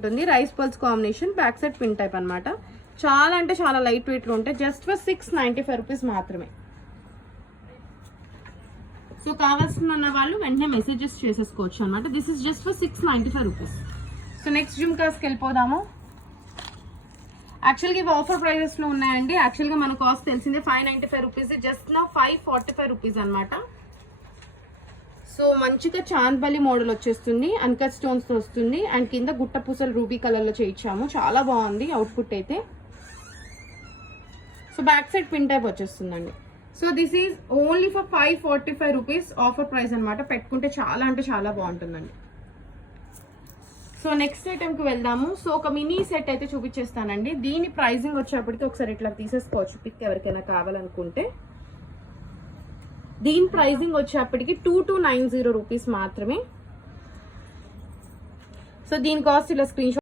ఉంటుంది. Rice pulse combination, back side pin type అనమాట. చాలా అంటే చాలా లైట్ వెయిట్ లో ఉంటాయి. జస్ట్ ఫర్ 695 రూపీస్ మాత్రమే. సో కావాల్సిన వాళ్ళు వెంటనే మెసేజెస్ చేసేసుకోవచ్చు అనమాట. This is just for 695 rupees. So next జుమ్కాస్కి వెళ్ళిపోదాము. యాక్చువల్గా ఇవి ఆఫర్ ప్రైజెస్ లో ఉన్నాయండి. యాక్చువల్గా మన కాస్ట్ తెలిసిందే 595 రూపీస్, జస్ట్ నా 545 రూపీస్ అనమాట. సో మంచిగా చాంద్బలి మోడల్ వచ్చేస్తుంది, అన్కట్ స్టోన్స్ తో వస్తుంది. అండ్ కింద గుట్ట పూసలు రూబీ కలర్ లో చేయించాము. చాలా బాగుంది అవుట్పుట్ అయితే. So back side pin type వచ్చేస్తుందండి. So this is only for 545 rupees offer price అనమాట. పెట్టుకుంటే చాలా అంటే చాలా బాగుంటుందండి. సో నెక్స్ట్ ఐటమ్కి వెళ్దాము. సో ఒక మినీ సెట్ అయితే చూపించేస్తానండి. దీని ప్రైజింగ్ వచ్చేప్పటికి ఒకసారి ఇట్లా తీసేసుకోవచ్చు పిక్ ఎవరికైనా కావాలనుకుంటే. దీని ప్రైజింగ్ వచ్చేప్పటికి 2290 రూపీస్ మాత్రమే. సో దీని కాస్ట్ ఇలా స్క్రీన్